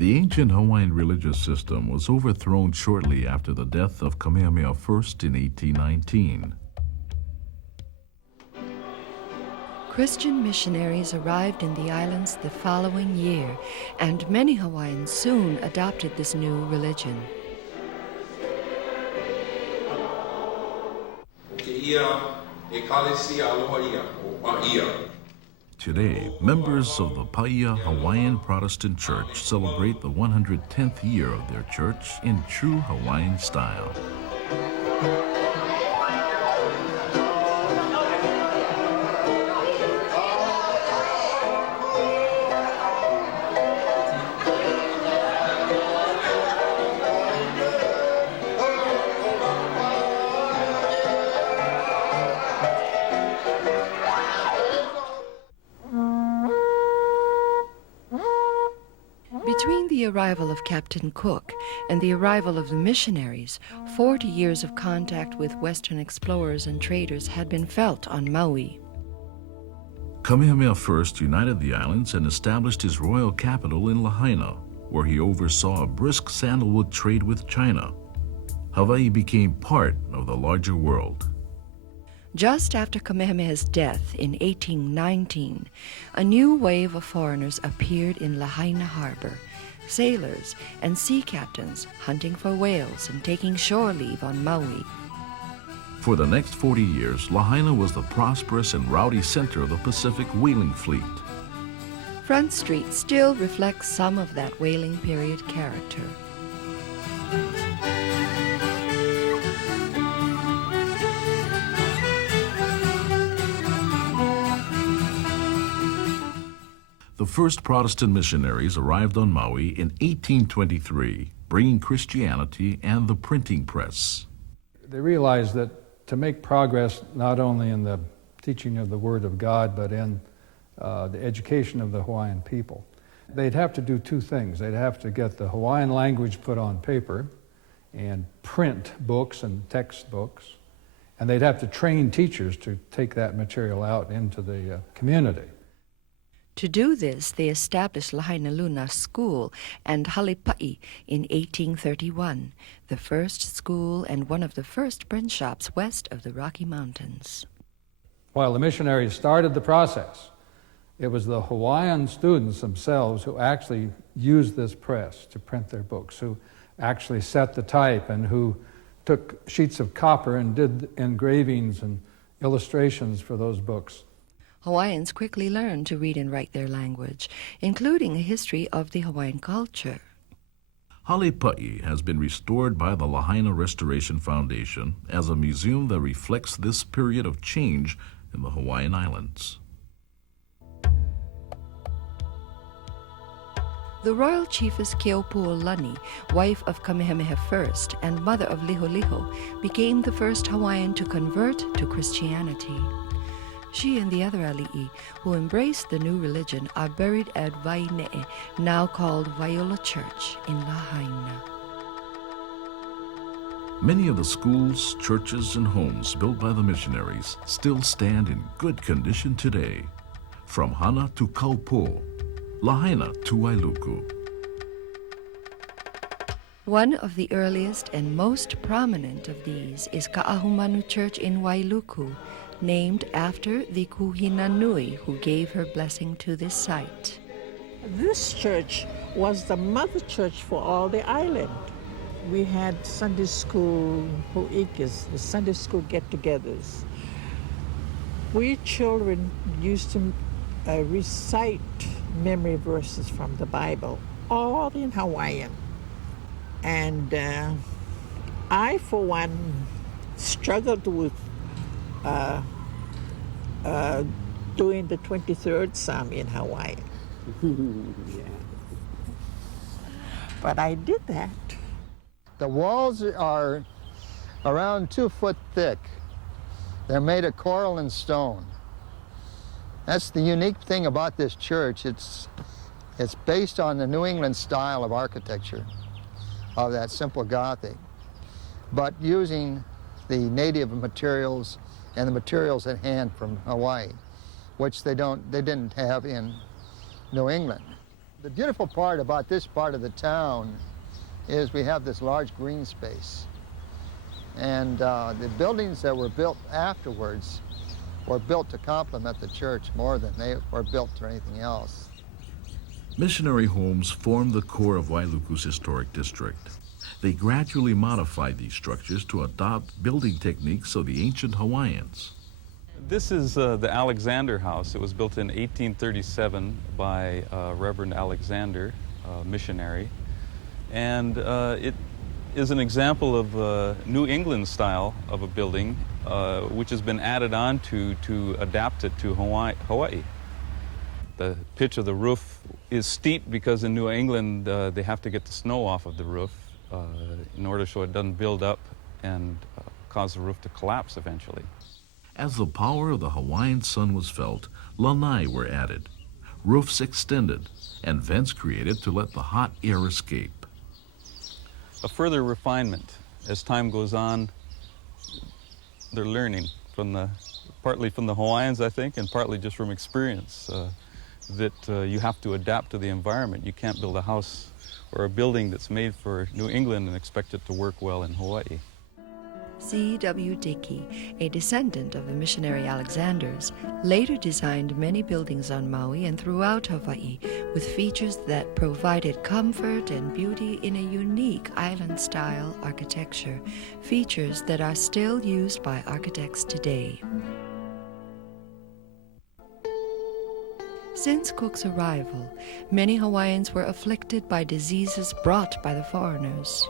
The ancient Hawaiian religious system was overthrown shortly after the death of Kamehameha I in 1819. Christian missionaries arrived in the islands the following year, and many Hawaiians soon adopted this new religion. Today, members of the Paia Hawaiian Protestant Church celebrate the 110th year of their church in true Hawaiian style. Between the arrival of Captain Cook and the arrival of the missionaries, 40 years of contact with Western explorers and traders had been felt on Maui. Kamehameha I united the islands and established his royal capital in Lahaina, where he oversaw a brisk sandalwood trade with China. Hawaii became part of the larger world. Just after Kamehameha's death in 1819, a new wave of foreigners appeared in Lahaina harbor, sailors and sea captains hunting for whales and taking shore leave on Maui. For the next 40 years, Lahaina was the prosperous and rowdy center of the Pacific whaling fleet. Front Street still reflects some of that whaling period character. The first Protestant missionaries arrived on Maui in 1823, bringing Christianity and the printing press. They realized that to make progress not only in the teaching of the Word of God, but in the education of the Hawaiian people, they'd have to do two things. They'd have to get the Hawaiian language put on paper and print books and textbooks, and they'd have to train teachers to take that material out into the community. To do this, they established Lahaina Luna School and Halepa'i in 1831, the first school and one of the first print shops west of the Rocky Mountains. While the missionaries started the process, it was the Hawaiian students themselves who actually used this press to print their books, who actually set the type and who took sheets of copper and did engravings and illustrations for those books. Hawaiians quickly learned to read and write their language, including a history of the Hawaiian culture. Halepa'i has been restored by the Lahaina Restoration Foundation as a museum that reflects this period of change in the Hawaiian Islands. The royal chiefess Keopuolani, wife of Kamehameha I and mother of Liholiho, became the first Hawaiian to convert to Christianity. She and the other ali'i who embraced the new religion are buried at Waine'e, now called Viola Church in Lahaina. Many of the schools, churches, and homes built by the missionaries still stand in good condition today. From Hana to Kaupo, Lahaina to Wailuku. One of the earliest and most prominent of these is Ka'ahumanu Church in Wailuku, named after the Kuhinanui who gave her blessing to this site. This church was the mother church for all the island. We had Sunday school ho'ikas, the Sunday school get-togethers. We children used to recite memory verses from the Bible, all in Hawaiian. And I, for one, struggled with doing the 23rd Psalm in Hawaiian. Yeah. But I did that. The walls are around 2 foot thick. They're made of coral and stone. That's the unique thing about this church. It's based on the New England style of architecture, of that simple Gothic, but using the native materials and the materials at hand from Hawaii, which they didn't have in New England. The beautiful part about this part of the town is we have this large green space. And the buildings that were built afterwards were built to complement the church more than they were built for anything else. Missionary homes form the core of Wailuku's historic district. They gradually modified these structures to adopt building techniques of the ancient Hawaiians. This is the Alexander House. It was built in 1837 by Reverend Alexander, a missionary. And it is an example of New England style of a building, which has been added on to adapt it to Hawaii. The pitch of the roof is steep because in New England they have to get the snow off of the roof in order so it doesn't build up and cause the roof to collapse eventually. As the power of the Hawaiian sun was felt, lanai were added, roofs extended, and vents created to let the hot air escape. A further refinement. As time goes on, they're learning partly from the Hawaiians, I think, and partly just from experience, that you have to adapt to the environment. You can't build a house or a building that's made for New England and expect it to work well in Hawaii. C.W. Dickey, a descendant of the missionary Alexanders, later designed many buildings on Maui and throughout Hawaii with features that provided comfort and beauty in a unique island-style architecture, features that are still used by architects today. Since Cook's arrival, many Hawaiians were afflicted by diseases brought by the foreigners.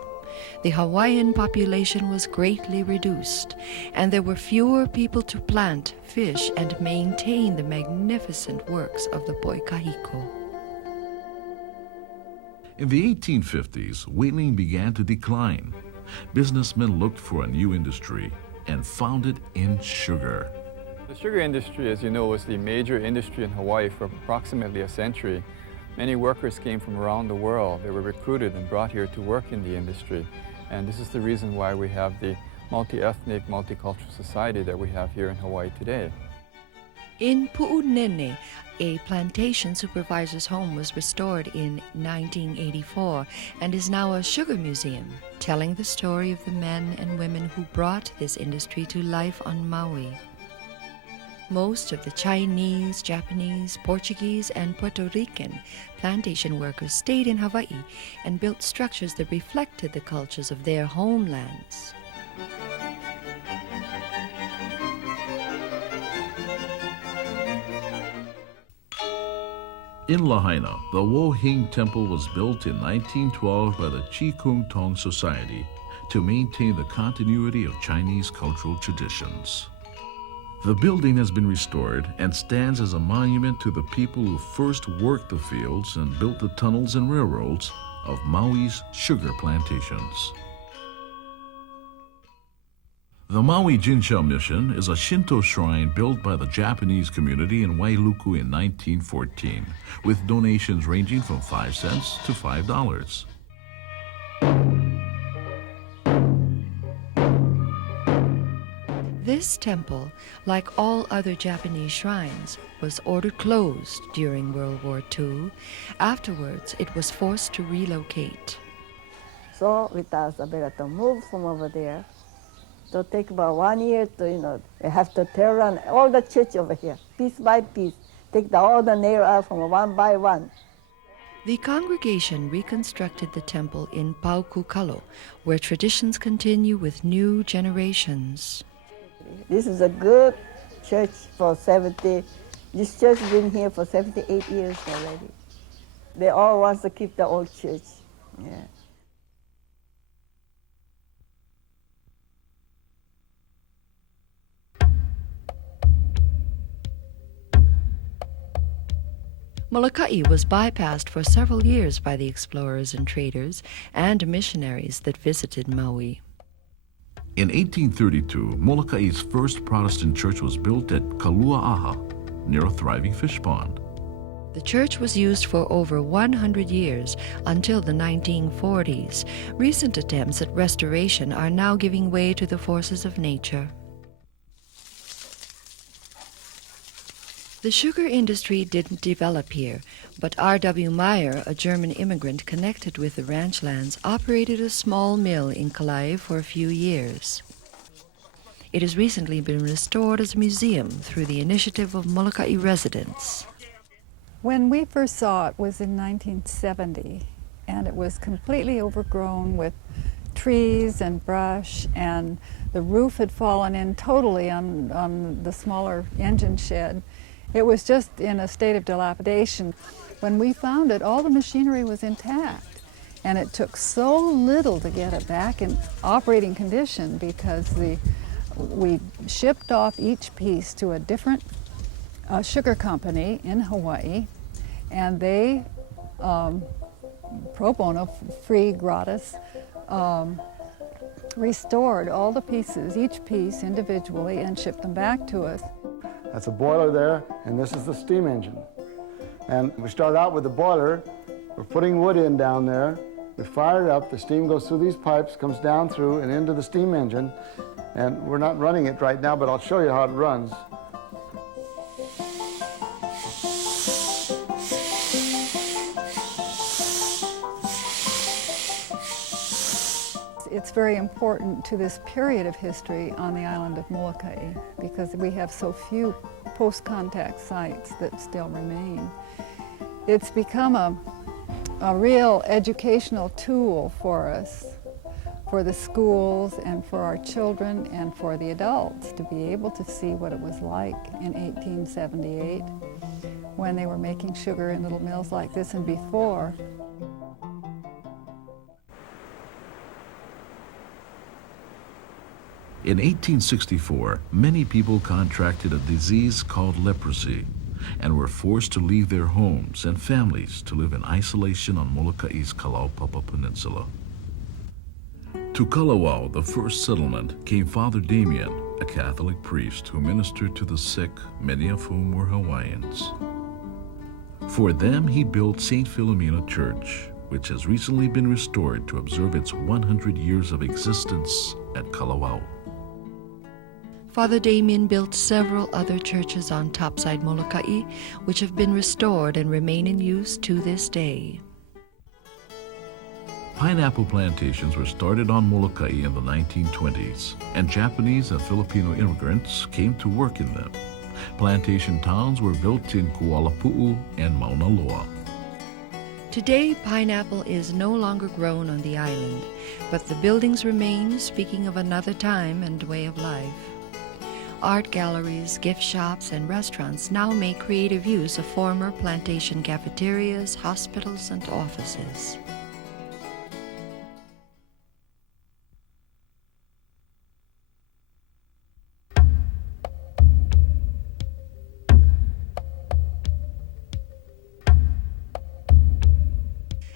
The Hawaiian population was greatly reduced, and there were fewer people to plant, fish, and maintain the magnificent works of the Poikahiko. In the 1850s, whaling began to decline. Businessmen looked for a new industry and found it in sugar. The sugar industry, as you know, was the major industry in Hawaii for approximately a century. Many workers came from around the world. They were recruited and brought here to work in the industry. And this is the reason why we have the multi-ethnic, multicultural society that we have here in Hawaii today. In Pu'unene, a plantation supervisor's home was restored in 1984 and is now a sugar museum, telling the story of the men and women who brought this industry to life on Maui. Most of the Chinese, Japanese, Portuguese, and Puerto Rican plantation workers stayed in Hawaii and built structures that reflected the cultures of their homelands. In Lahaina, the Wo Hing Temple was built in 1912 by the Chi Kung Tong Society to maintain the continuity of Chinese cultural traditions. The building has been restored and stands as a monument to the people who first worked the fields and built the tunnels and railroads of Maui's sugar plantations. The Maui Jinsha Mission is a Shinto shrine built by the Japanese community in Wailuku in 1914, with donations ranging from 5 cents to $5. This temple, like all other Japanese shrines, was ordered closed during World War II. Afterwards, it was forced to relocate. So we thought it's better to move from over there. So it take about 1 year to, they have to tear down all the church over here, piece by piece. Take all the nail out from one by one. The congregation reconstructed the temple in Paukukalo, where traditions continue with new generations. This is a good church for 70. This church has been here for 78 years already. They all want to keep the old church. Yeah. Molokai was bypassed for several years by the explorers and traders and missionaries that visited Maui. In 1832, Molokai's first Protestant church was built at Kalua'aha, near a thriving fish pond. The church was used for over 100 years until the 1940s. Recent attempts at restoration are now giving way to the forces of nature. The sugar industry didn't develop here, but R.W. Meyer, a German immigrant connected with the ranch lands, operated a small mill in Kauai for a few years. It has recently been restored as a museum through the initiative of Molokai residents. When we first saw it was in 1970, and it was completely overgrown with trees and brush, and the roof had fallen in totally on the smaller engine shed. It was just in a state of dilapidation. When we found it, all the machinery was intact, and it took so little to get it back in operating condition because we shipped off each piece to a different sugar company in Hawaii, and they, pro bono, free, gratis, restored all the pieces, each piece individually, and shipped them back to us. That's a boiler there, and this is the steam engine. And we start out with the boiler. We're putting wood in down there. We fire it up. The steam goes through these pipes, comes down through and into the steam engine. And we're not running it right now, but I'll show you how it runs. It's very important to this period of history on the island of Molokai because we have so few post-contact sites that still remain. It's become a real educational tool for us, for the schools and for our children and for the adults to be able to see what it was like in 1878 when they were making sugar in little mills like this and before. In 1864, many people contracted a disease called leprosy and were forced to leave their homes and families to live in isolation on Molokai's Kalaupapa Peninsula. To Kalawao, the first settlement, came Father Damien, a Catholic priest who ministered to the sick, many of whom were Hawaiians. For them, he built St. Philomena Church, which has recently been restored to observe its 100 years of existence at Kalawao. Father Damien built several other churches on topside Molokai, which have been restored and remain in use to this day. Pineapple plantations were started on Molokai in the 1920s, and Japanese and Filipino immigrants came to work in them. Plantation towns were built in Kuala Pu'u and Mauna Loa. Today, pineapple is no longer grown on the island, but the buildings remain, speaking of another time and way of life. Art galleries, gift shops, and restaurants now make creative use of former plantation cafeterias, hospitals, and offices.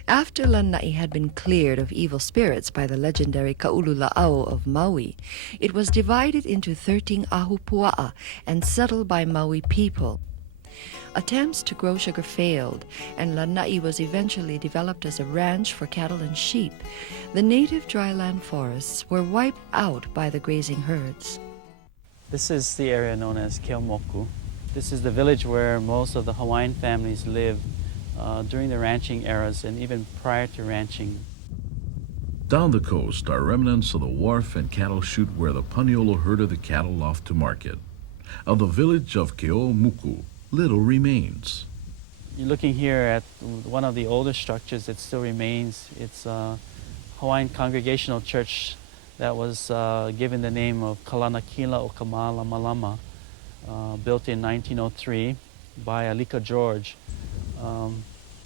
After Lanai had been cleared of evil spirits by the legendary Kahoolawe of Maui, it was divided into 13 ahupua'a and settled by Maui people. Attempts to grow sugar failed, and Lanai was eventually developed as a ranch for cattle and sheep. The native dryland forests were wiped out by the grazing herds. This is the area known as Keomoku. This is the village where most of the Hawaiian families lived during the ranching eras and even prior to ranching. Down the coast are remnants of the wharf and cattle chute where the Paniolo herded the cattle off to market. Of the village of Keomuku, little remains. You're looking here at one of the older structures that still remains. It's a Hawaiian Congregational Church that was given the name of Kalanakila o Kamala Malama, built in 1903 by Alika George.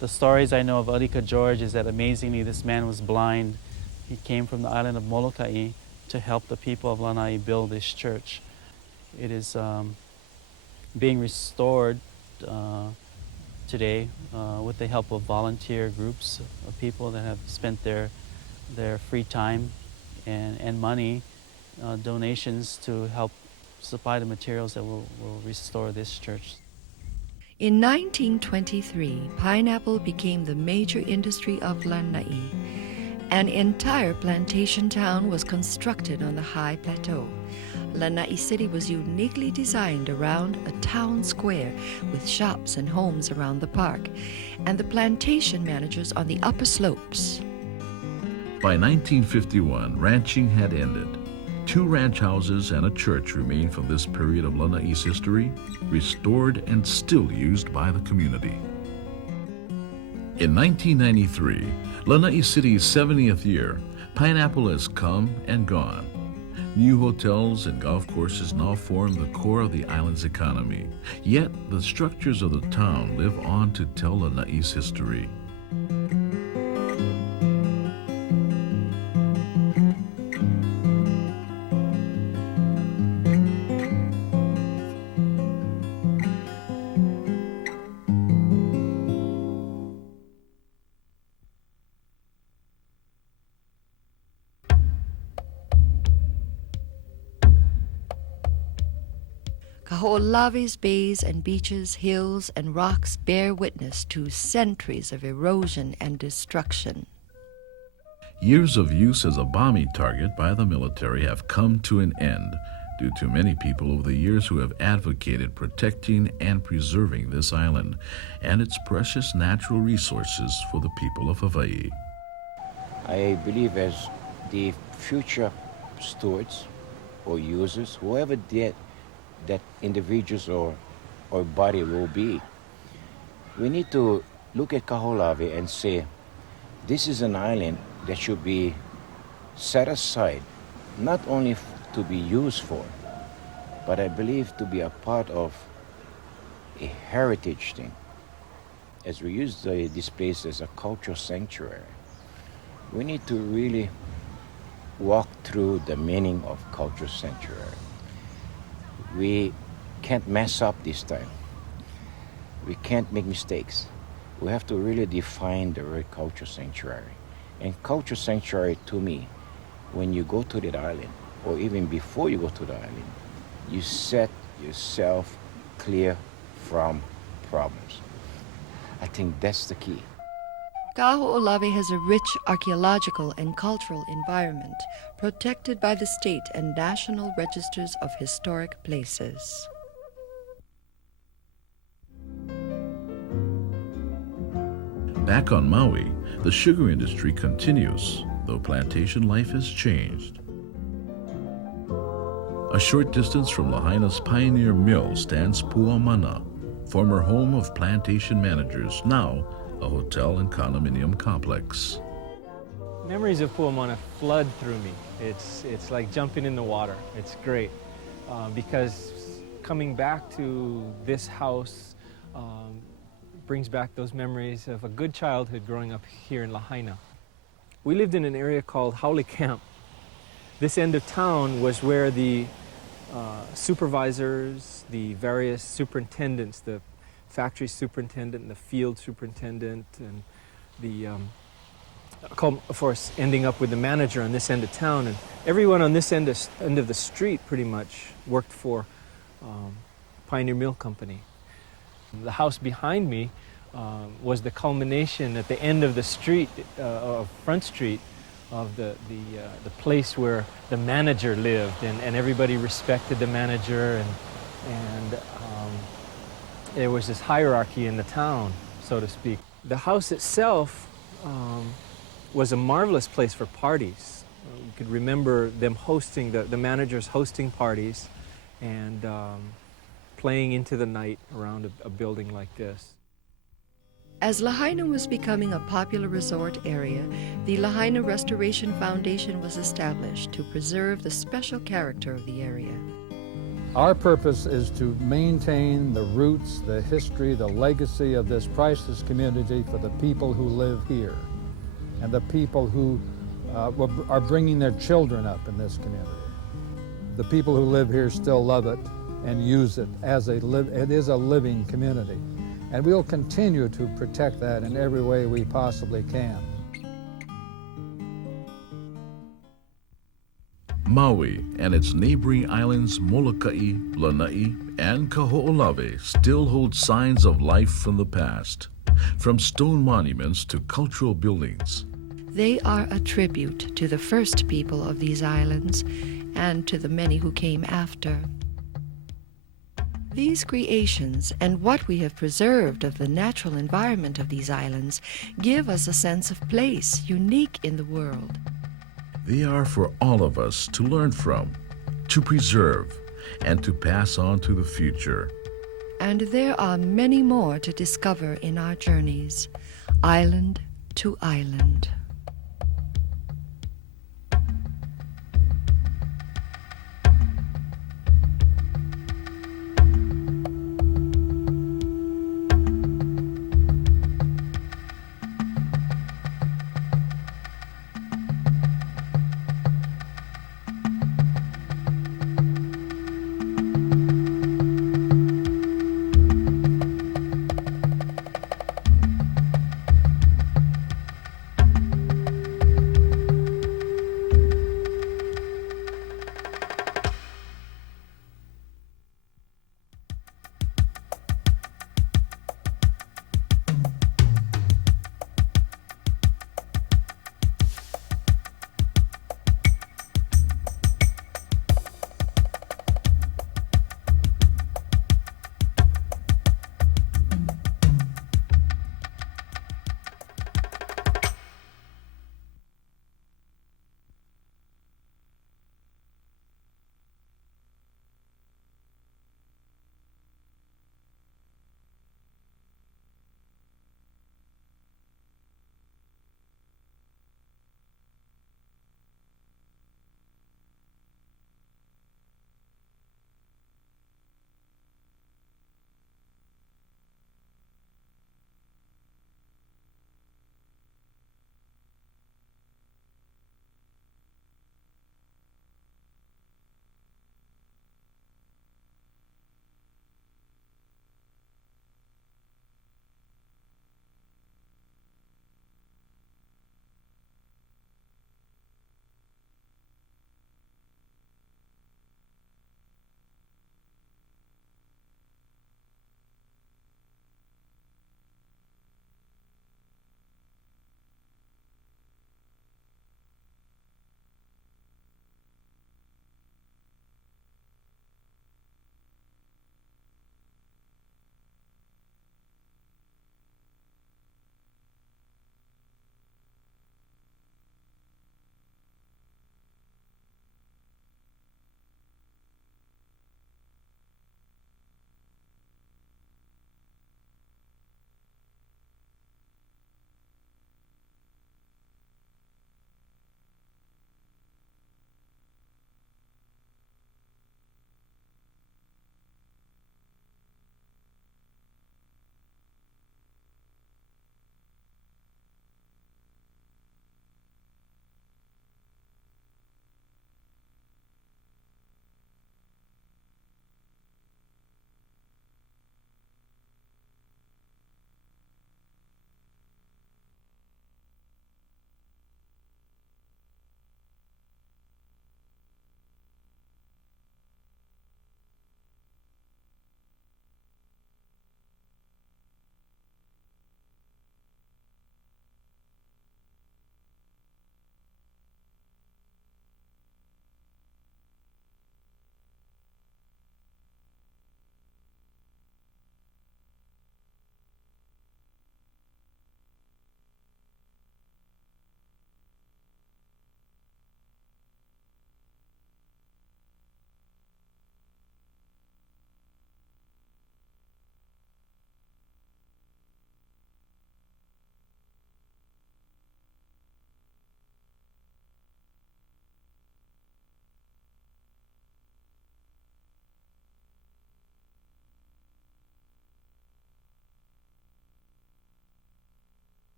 The stories I know of Alika George is that amazingly this man was blind. He came from the island of Molokai to help the people of Lanai build this church. It is being restored today with the help of volunteer groups of people that have spent their free time and money, donations to help supply the materials that will restore this church. In 1923, pineapple became the major industry of Lanai, An entire plantation town was constructed on the high plateau. Lanai City was uniquely designed around a town square with shops and homes around the park, and the plantation managers on the upper slopes. By 1951, ranching had ended. 2 ranch houses and a church remain from this period of Lanai's history, restored and still used by the community. In 1993, Lanai City's 70th year, pineapple has come and gone. New hotels and golf courses now form the core of the island's economy. Yet the structures of the town live on to tell Lanai's history. Kahoolawe's bays and beaches, hills and rocks bear witness to centuries of erosion and destruction. Years of use as a bombing target by the military have come to an end due to many people over the years who have advocated protecting and preserving this island and its precious natural resources for the people of Hawaii. I believe as the future stewards or users, whoever that individuals or body will be, we need to look at Kahoolawe and say, this is an island that should be set aside, not only to be used for, but I believe to be a part of a heritage thing. As we use this place as a cultural sanctuary, we need to really walk through the meaning of cultural sanctuary. We can't mess up this time. We can't make mistakes. We have to really define the word cultural sanctuary. And cultural sanctuary to me, when you go to that island, or even before you go to the island, you set yourself clear from problems. I think that's the key. Kahoolawe has a rich archaeological and cultural environment protected by the state and national registers of historic places. Back on Maui, the sugar industry continues, though plantation life has changed. A short distance from Lahaina's Pioneer Mill stands Puamana, former home of plantation managers, now a hotel and condominium complex. Memories of Puamana flood through me. It's like jumping in the water. It's great because coming back to this house brings back those memories of a good childhood growing up here in Lahaina. We lived in an area called Haole Camp. This end of town was where the supervisors, the various superintendents, the factory superintendent and the field superintendent, and the, of course, ending up with the manager on this end of town. And everyone on this end of the street pretty much worked for Pioneer Mill Company. The house behind me was the culmination at the end of the street, Front Street, of the place where the manager lived, and everybody respected the manager, and there was this hierarchy in the town, so to speak. The house itself was a marvelous place for parties. You could remember them hosting, the managers hosting parties and playing into the night around a building like this. As Lahaina was becoming a popular resort area, the Lahaina Restoration Foundation was established to preserve the special character of the area. Our purpose is to maintain the roots, the history, the legacy of this priceless community for the people who live here and the people who are bringing their children up in this community. The people who live here still love it and use it as it is a living community. And we'll continue to protect that in every way we possibly can. Maui and its neighboring islands Molokai, Lanai, and Kahoolawe still hold signs of life from the past, from stone monuments to cultural buildings. They are a tribute to the first people of these islands and to the many who came after. These creations and what we have preserved of the natural environment of these islands give us a sense of place unique in the world. They are for all of us to learn from, to preserve, and to pass on to the future. And there are many more to discover in our journeys, island to island.